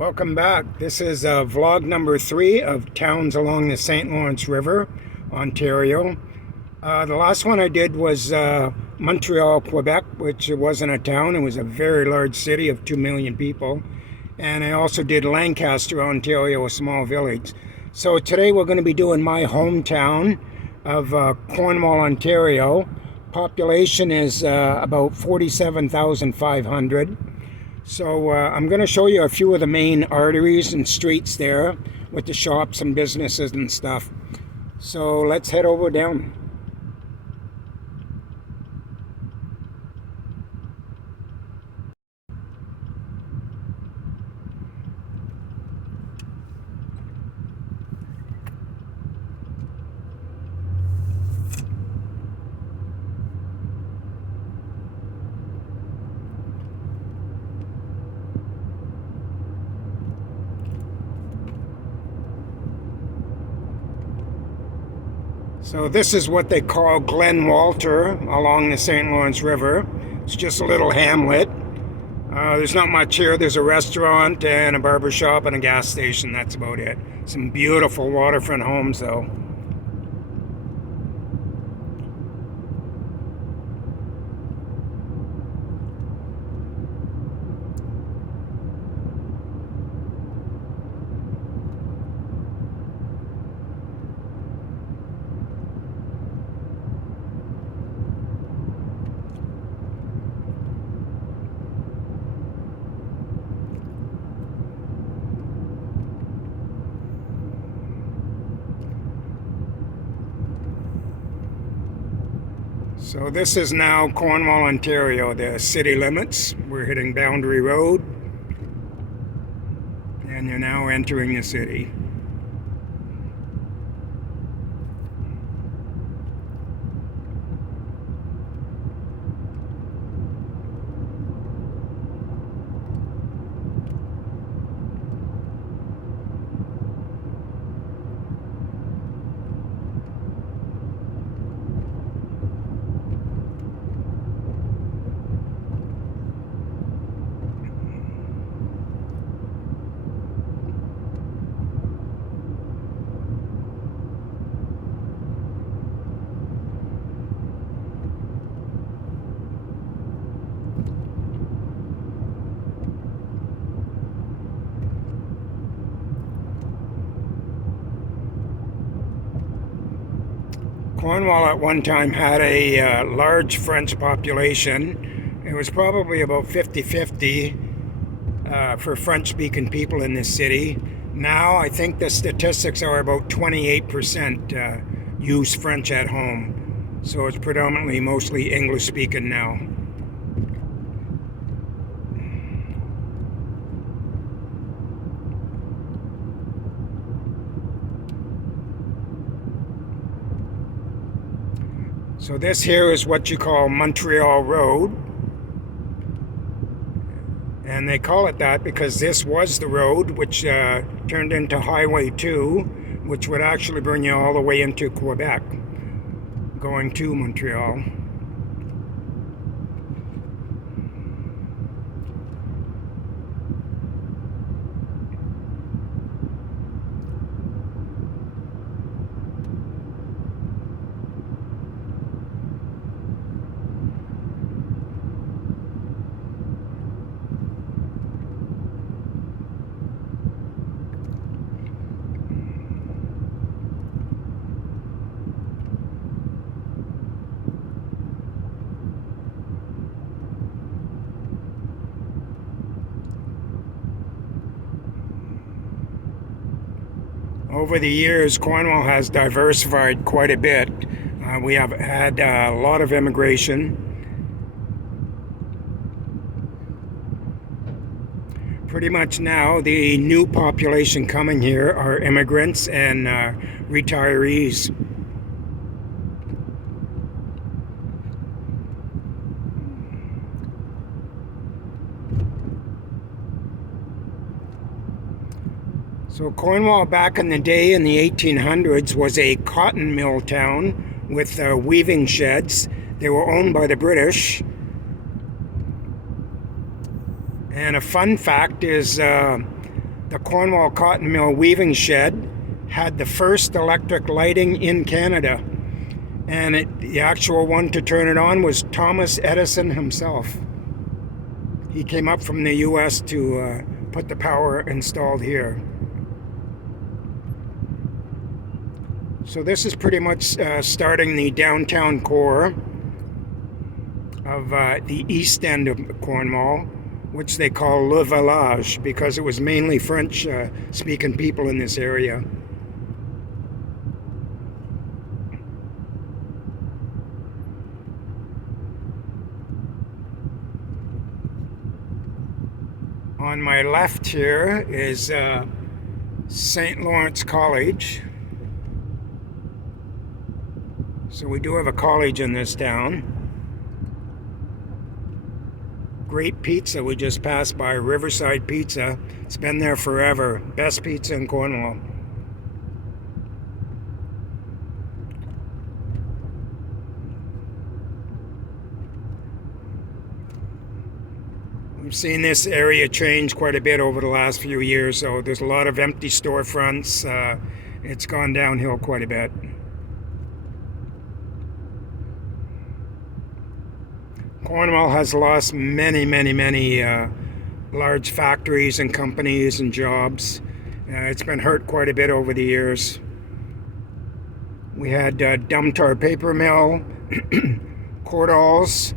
Welcome back. This is vlog number 3 of towns along the St. Lawrence River, Ontario. The last one I did was Montreal, Quebec, which wasn't a town. It was a very large city of 2 million people. And I also did Lancaster, Ontario, a small village. So today we're going to be doing my hometown of Cornwall, Ontario. Population is about 47,500. So I'm going to show you a few of the main arteries and streets there with the shops and businesses and stuff. So let's head over down. So this is what they call Glen Walter along the St. Lawrence River. It's just a little hamlet. There's not much here. There's a restaurant and a barber shop and a gas station. That's about it. Some beautiful waterfront homes though. So this is now Cornwall, Ontario, the city limits. We're hitting Boundary Road, and you're now entering the city. Cornwall at one time had a large French population. It was probably about 50-50 for French-speaking people in this city. Now I think the statistics are about 28% use French at home. So it's predominantly mostly English-speaking now. So this here is what you call Montreal Road. And they call it that because this was the road which turned into Highway 2, which would actually bring you all the way into Quebec, going to Montreal. Over the years, Cornwall has diversified quite a bit. We have had a lot of immigration. Pretty much now, the new population coming here are immigrants and retirees. So Cornwall back in the day in the 1800s was a cotton mill town with weaving sheds. They were owned by the British. And a fun fact is the Cornwall cotton mill weaving shed had the first electric lighting in Canada. And the actual one to turn it on was Thomas Edison himself. He came up from the US to put the power installed here. So this is pretty much starting the downtown core of the east end of Cornwall, which they call Le Village, because it was mainly French-speaking people in this area. On my left here is St. Lawrence College. So we do have a college in this town. Great pizza we just passed by, Riverside Pizza. It's been there forever. Best pizza in Cornwall. We've seen this area change quite a bit over the last few years, so there's a lot of empty storefronts. It's gone downhill quite a bit. Cornwall has lost many large factories and companies and jobs. It's been hurt quite a bit over the years. We had Dumtar Paper Mill, Cordalls.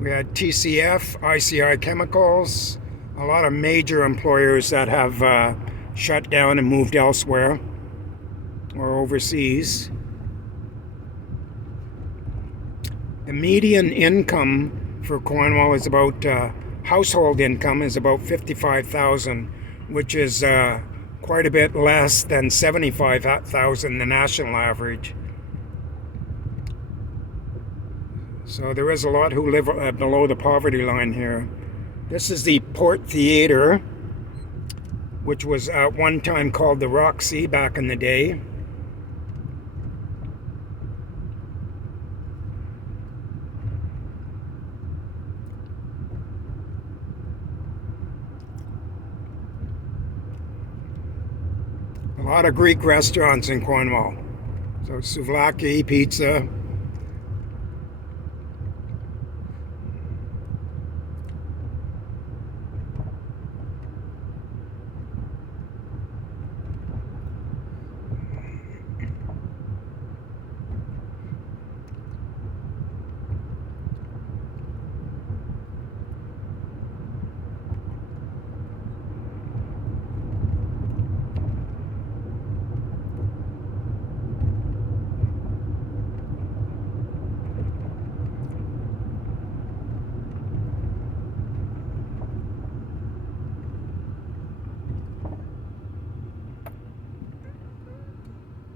We had TCF, ICI Chemicals, a lot of major employers that have shut down and moved elsewhere or overseas. The median income for Cornwall is about, household income is about $55,000, which is quite a bit less than $75,000, the national average. So there is a lot who live below the poverty line here. This is the Port Theatre, which was at one time called the Roxy back in the day. A lot of Greek restaurants in Cornwall. So souvlaki, pizza.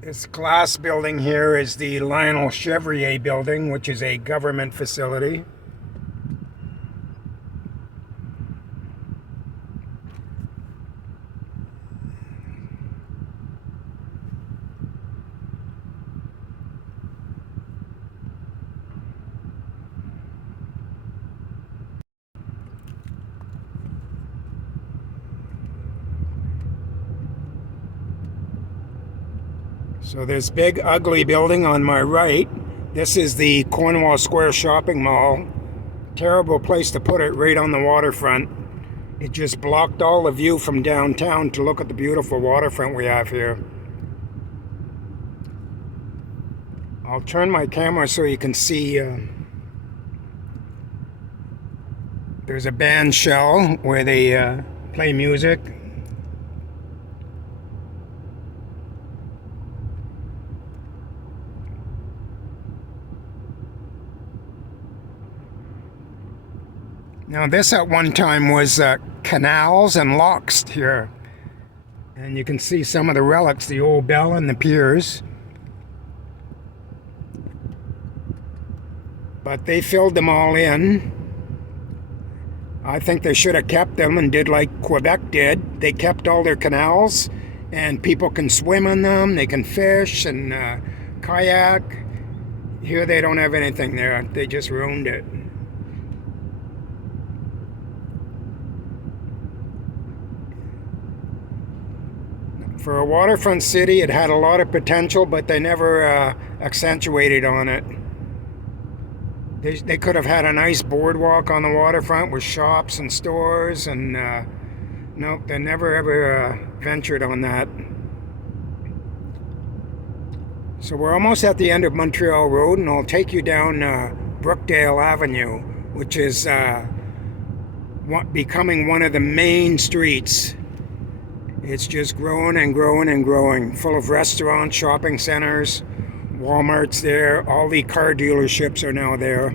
This glass building here is the Lionel Chevrier building, which is a government facility. So this big ugly building on my right, this is the Cornwall Square Shopping Mall. Terrible place to put it, right on the waterfront. It just blocked all the view from downtown to look at the beautiful waterfront we have here. I'll turn my camera so you can see. There's a band shell where they play music. Now this at one time was canals and locks here. And you can see some of the relics, the old bell and the piers. But they filled them all in. I think they should have kept them and did like Quebec did. They kept all their canals and people can swim in them, they can fish and kayak. Here they don't have anything there, they just ruined it. For a waterfront city, it had a lot of potential, but they never accentuated on it. They could have had a nice boardwalk on the waterfront with shops and stores, and nope, they never ever ventured on that. So we're almost at the end of Montreal Road, and I'll take you down Brookdale Avenue, which is becoming one of the main streets. It's just growing and growing and growing, full of restaurants, shopping centers, Walmart's there, all the car dealerships are now there.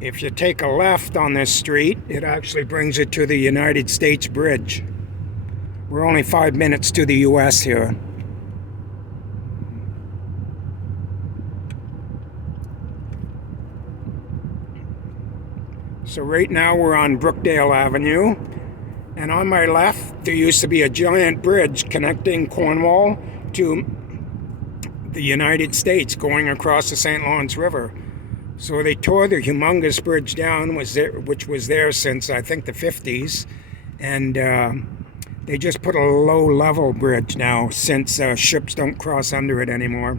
If you take a left on this street, it actually brings you to the United States Bridge. We're only 5 minutes to the US here. So right now we're on Brookdale Avenue. And on my left, there used to be a giant bridge connecting Cornwall to the United States going across the St. Lawrence River. So they tore the humongous bridge down, which was there since, I think, the 50s. And they just put a low-level bridge now, since ships don't cross under it anymore.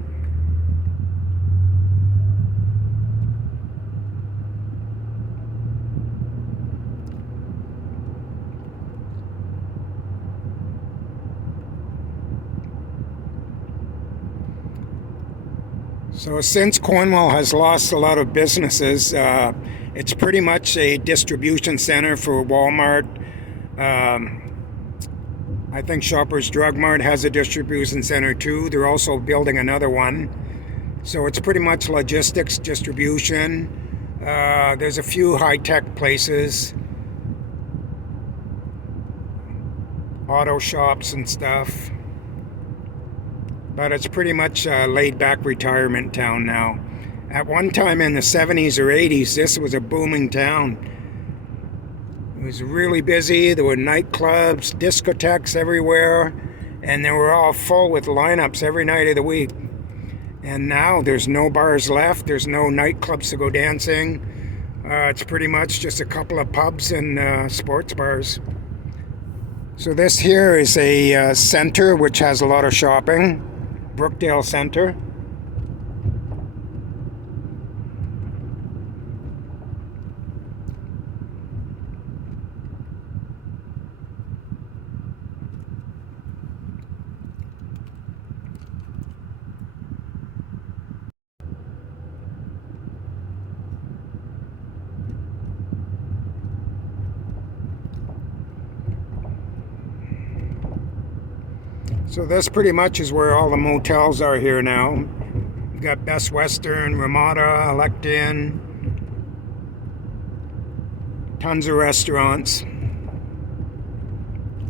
So since Cornwall has lost a lot of businesses, it's pretty much a distribution center for Walmart. I think Shoppers Drug Mart has a distribution center too. They're also building another one. So it's pretty much logistics, distribution. There's a few high-tech places, auto shops and stuff. But it's pretty much a laid-back retirement town now. At one time in the 70s or 80s, this was a booming town. It was really busy. There were nightclubs, discotheques everywhere, and they were all full with lineups every night of the week. And now there's no bars left. There's no nightclubs to go dancing. It's pretty much just a couple of pubs and sports bars. So this here is a center which has a lot of shopping. Brookdale Center. So this pretty much is where all the motels are here now. You've got Best Western, Ramada, Electin, tons of restaurants.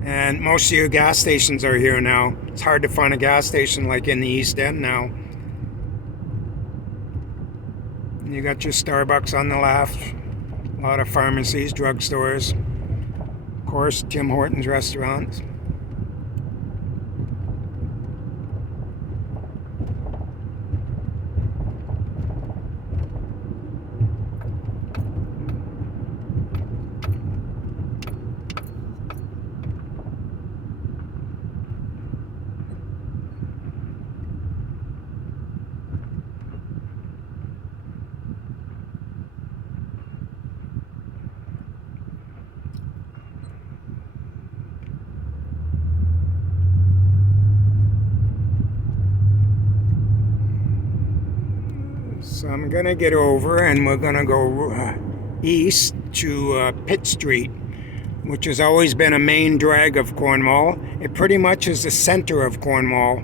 And most of your gas stations are here now. It's hard to find a gas station like in the East End now. And you got your Starbucks on the left, a lot of pharmacies, drugstores, of course, Tim Hortons restaurants. So I'm going to get over and we're going to go east to Pitt Street, which has always been a main drag of Cornwall. It pretty much is the center of Cornwall.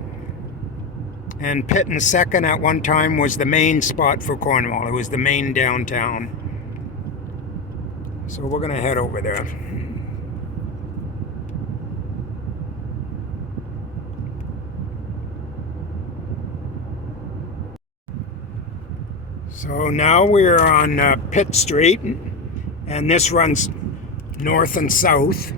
And Pitt and Second at one time was the main spot for Cornwall. It was the main downtown. So we're going to head over there. So now we're on Pitt Street, and this runs north and south.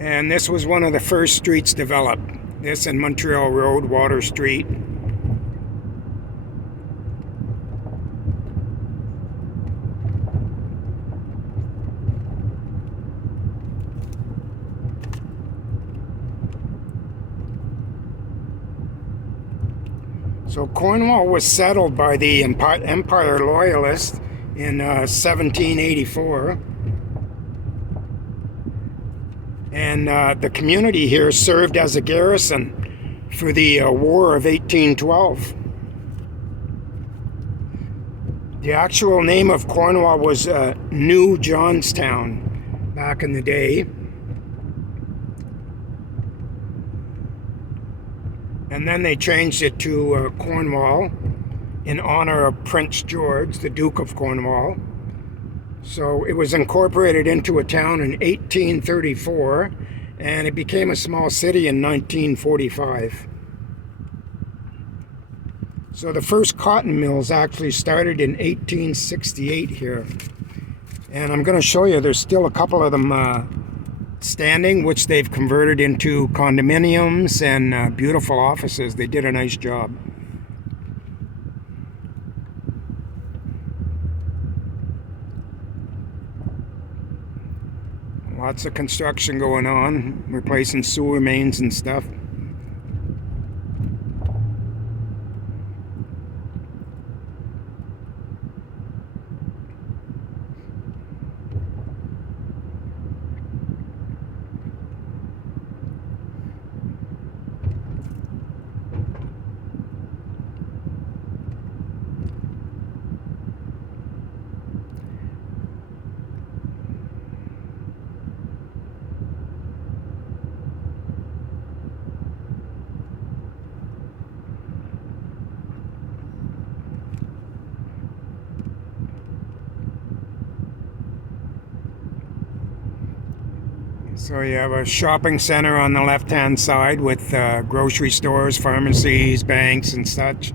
And this was one of the first streets developed. This and Montreal Road, Water Street. So Cornwall was settled by the Empire Loyalists in 1784. And the community here served as a garrison for the War of 1812. The actual name of Cornwall was New Johnstown back in the day. And then they changed it to Cornwall in honor of Prince George, the Duke of Cornwall. So it was incorporated into a town in 1834, and it became a small city in 1945. So the first cotton mills actually started in 1868 here. And I'm going to show you, there's still a couple of them standing, which they've converted into condominiums and beautiful offices. They did a nice job. Lots of construction going on, replacing sewer mains and stuff. So you have a shopping center on the left-hand side with grocery stores, pharmacies, banks, and such.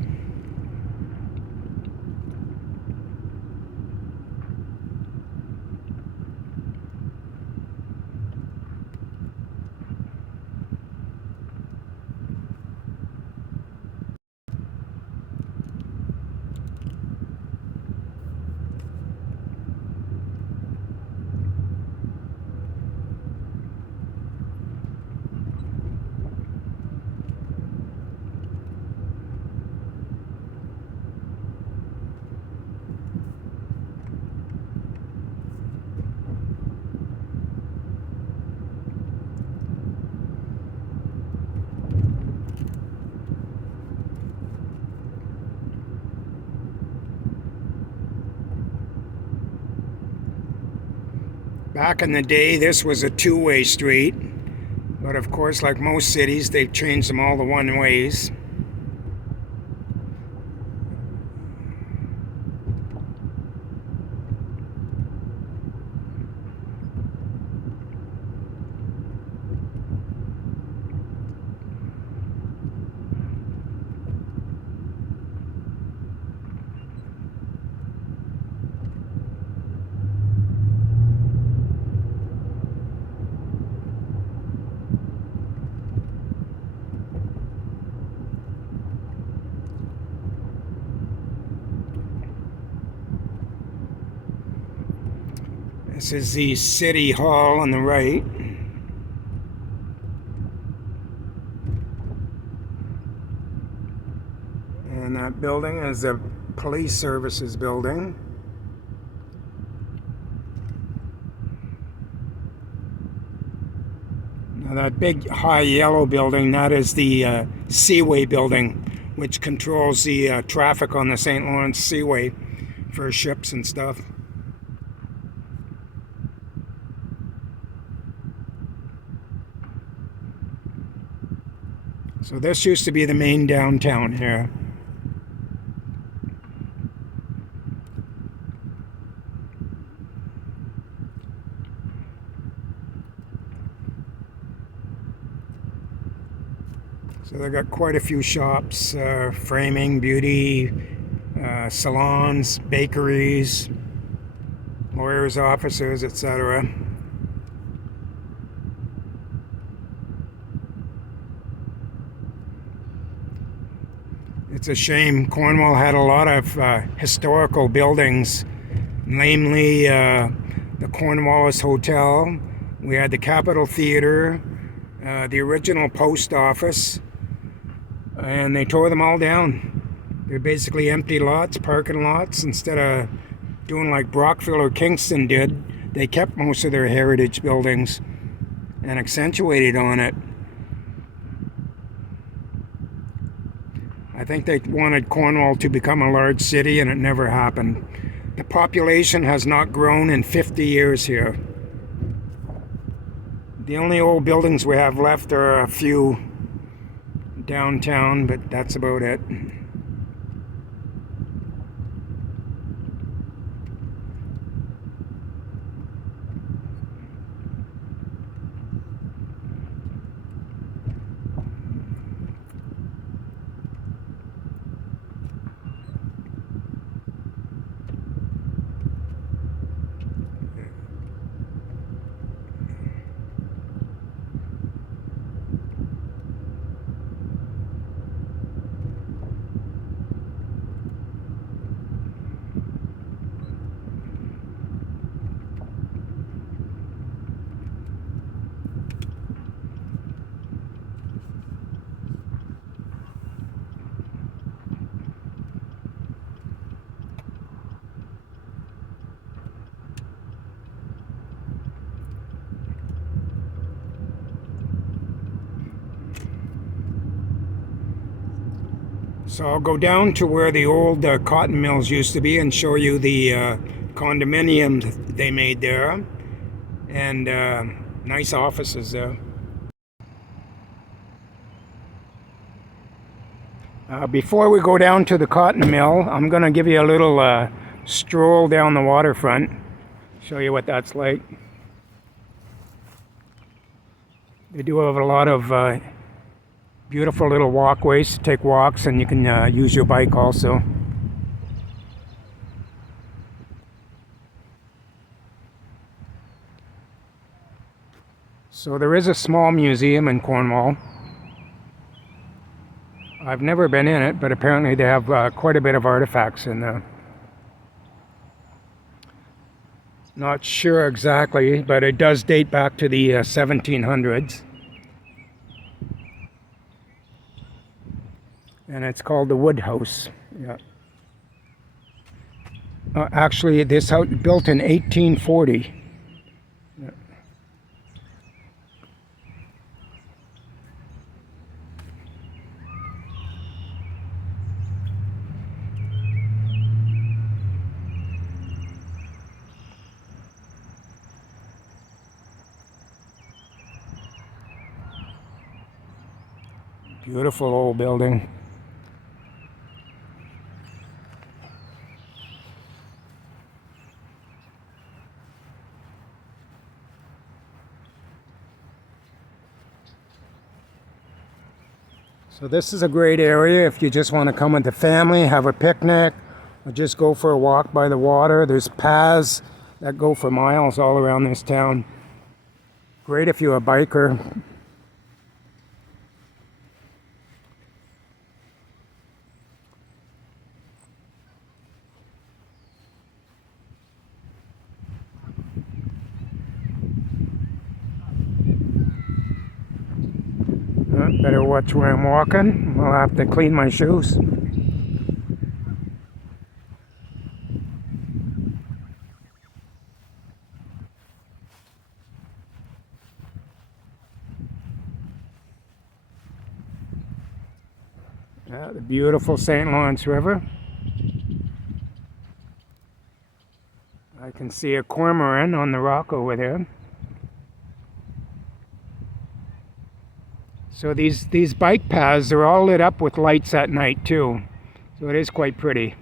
Back in the day, this was a two-way street, but of course, like most cities, they've changed them all to one-ways. This is the City Hall on the right. And that building is the Police Services building. Now that big high yellow building, that is the Seaway building, which controls the traffic on the St. Lawrence Seaway for ships and stuff. So this used to be the main downtown here. So they've got quite a few shops, framing, beauty, salons, bakeries, lawyers' offices, etc. It's a shame. Cornwall had a lot of historical buildings, namely the Cornwallis Hotel. We had the Capitol Theatre, the original post office, and they tore them all down. They're basically empty lots, parking lots. Instead of doing like Brockville or Kingston did, they kept most of their heritage buildings and accentuated on it. I think they wanted Cornwall to become a large city, and it never happened. The population has not grown in 50 years here. The only old buildings we have left are a few downtown, but that's about it. So I'll go down to where the old cotton mills used to be and show you the condominiums they made there, and nice offices there. Before we go down to the cotton mill, I'm going to give you a little stroll down the waterfront, show you what that's like. They do have a lot of beautiful little walkways to take walks, and you can use your bike also. So there is a small museum in Cornwall. I've never been in it, but apparently they have quite a bit of artifacts in there. Not sure exactly, but it does date back to the 1700s. And it's called the Wood House. Yeah. Actually, this house built in 1840. Yeah. Beautiful old building. So this is a great area if you just want to come with the family, have a picnic, or just go for a walk by the water. There's paths that go for miles all around this town. Great if you're a biker. Better watch where I'm walking. I'll have to clean my shoes. The beautiful St. Lawrence River. I can see a cormorant on the rock over there. So these bike paths are all lit up with lights at night too. So it is quite pretty.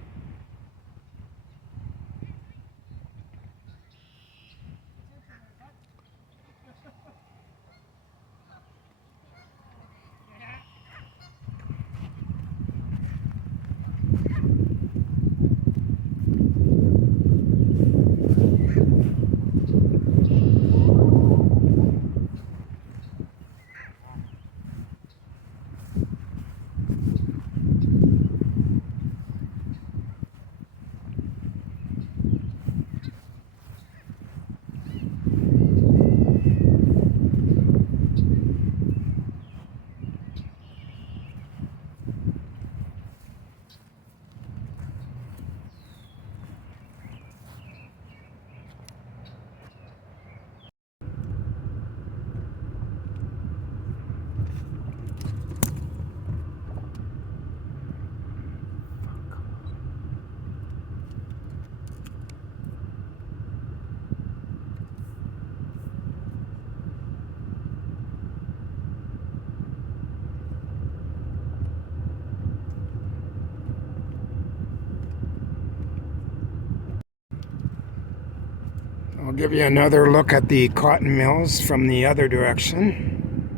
I'll give you another look at the cotton mills from the other direction.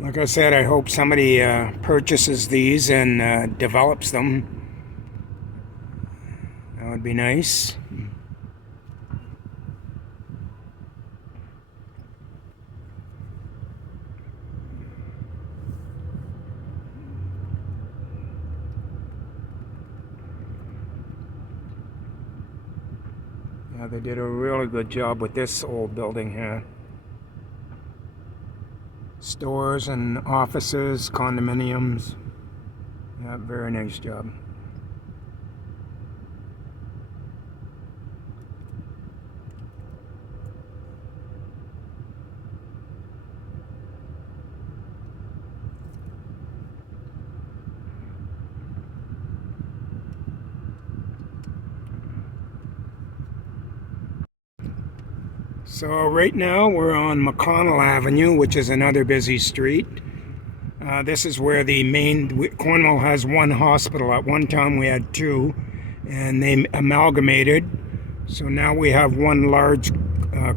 Like I said, I hope somebody purchases these and develops them. That would be nice. Yeah, they did a really good job with this old building here. Stores and offices, condominiums. Yeah, very nice job. So right now we're on McConnell Avenue, which is another busy street. This is where Cornwall has one hospital. At one time we had two, and they amalgamated. So now we have one large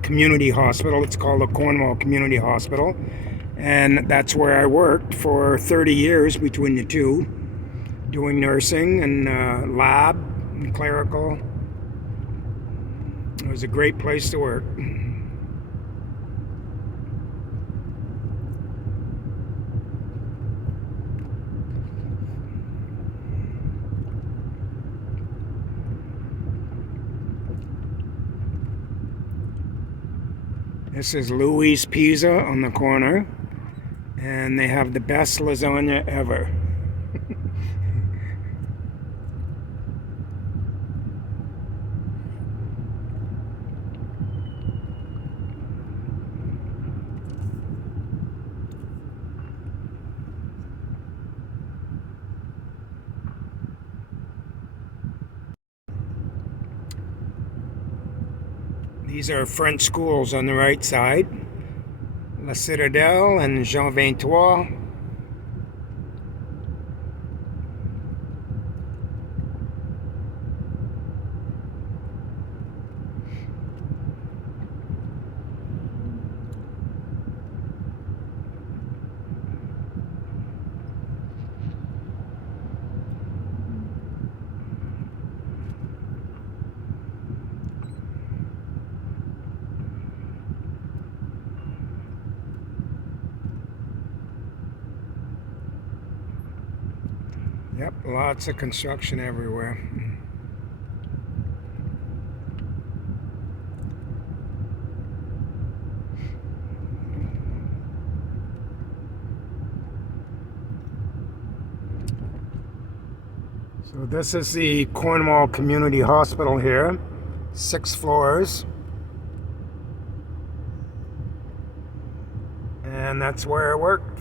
community hospital. It's called the Cornwall Community Hospital. And that's where I worked for 30 years between the two, doing nursing and lab and clerical. It was a great place to work. This is Louis Pizza on the corner, and they have the best lasagna ever. These are French schools on the right side. La Citadelle and Jean 23. Yep, lots of construction everywhere. So this is the Cornwall Community Hospital here, 6 floors. And that's where I worked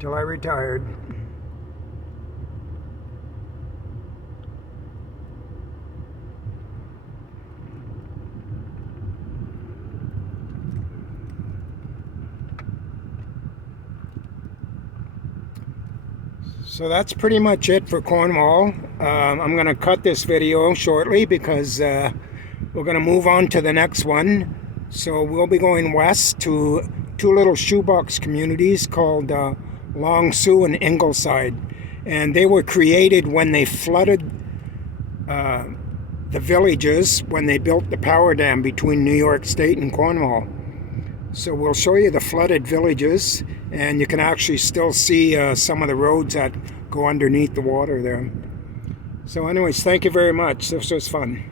till I retired. So that's pretty much it for Cornwall. I'm going to cut this video shortly because we're going to move on to the next one. So we'll be going west to 2 little shoebox communities called Long Sault and Ingleside. And they were created when they flooded the villages when they built the power dam between New York State and Cornwall. So we'll show you the flooded villages, and you can actually still see some of the roads that go underneath the water there. So anyways, thank you very much. This was fun.